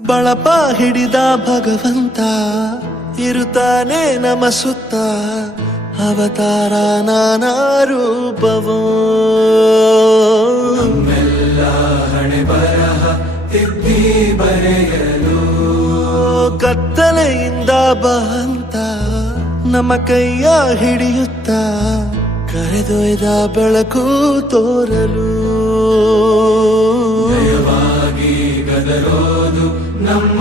ಬಳಪ ಹಿಡಿದ ಭಗವಂತ ಇರುತ್ತಾನೆ ನಮ ಸುತ್ತ ಅವತಾರ ನಾನಾ ರೂಪವೋ ನಮ್ಮೆಲ್ಲ ಹಣೆ ಬರಹ ತಿದ್ದಿ ಬರೆಯಲು ಕತ್ತಲೆಯಿಂದ ಬಂತ ನಮ್ಮ ಕೈಯ ಹಿಡಿಯುತ್ತ ಕರೆದೊಯ್ದ ಬೆಳಕು ತೋರಲು ದಯವಾಗಿ ಗದರೋದು ನಮ್ಮ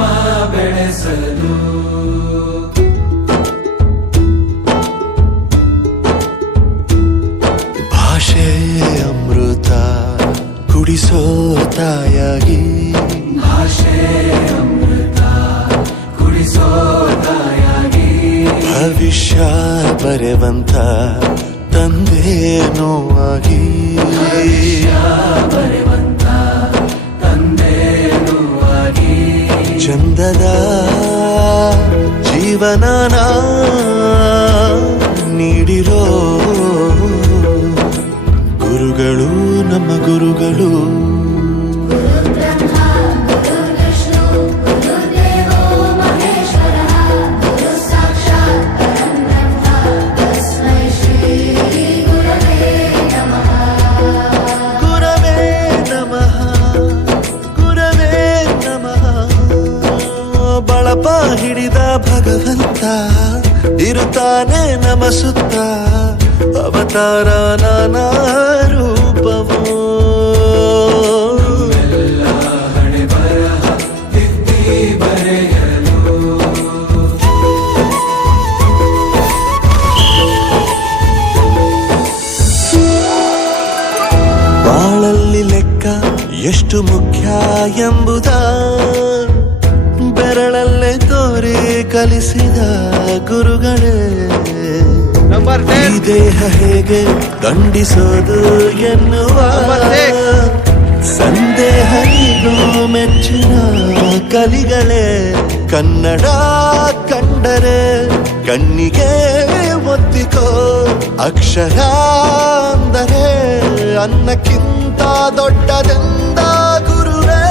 ಬೆಳೆಸಲು ಭಾಷೆ ಅಮೃತ ಕುಡಿಸೋ ತಾಯಾಗಿ ಭಾಷೆ ಅಮೃತ ಕುಡಿಸೋ ತಾಯಾಗಿ ಭವಿಷ್ಯ ಬರೆವಂತ ತಂದೇನೋ ಆಗಿ ಬರೆವಂತ ತಂದೇನೂ ಆಗಿ ಚಂದದ ಜೀವನನ ನೀಡಿರೋ ಗುರುಗಳು ನಮ್ಮ ಗುರುಗಳು ಬಳಪ ಹಿಡಿದ ಭಗವಂತ ಇರುತ್ತಾನೆ ನಮ ಸುತ್ತ ಅವತಾರ ನಾನಾ ರೂಪವೋ ಎಲ್ಲ ಹಣೆ ಬರಹ ತಿದ್ದಿ ಬರೆಯಲು ಬಾಳಲ್ಲಿ ಲೆಕ್ಕ ಎಷ್ಟು ಮುಖ್ಯ ಎಂಬುದ ಬೆರಳಲ್ಲೇ ತೋರಿ ಕಲಿಸಿದ ಗುರುಗಳೇ ಈ ದೇಹ ಹೇಗೆ ದಂಡಿಸೋದು ಎನ್ನುವ ಸಂದೇಹ ನೀನು ಮೆಚ್ಚಿನ ಕಲಿಗಳೇ ಕನ್ನಡ ಕಂಡರೆ ಕಣ್ಣಿಗೆ ಒತ್ತಿಕೋ ಅಕ್ಷರ ಅಂದರೆ ಅನ್ನಕ್ಕಿಂತ ದೊಡ್ಡದೆಂದ ಗುರುವೇ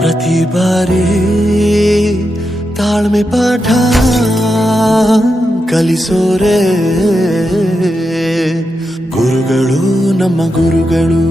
ಪ್ರತಿ ಬಾರಿ ತಾಳ್ಮೆ ಪಾಠ ಕಲಿಸೋರೆ ಗುರುಗಳು ನಮ್ಮ ಗುರುಗಳು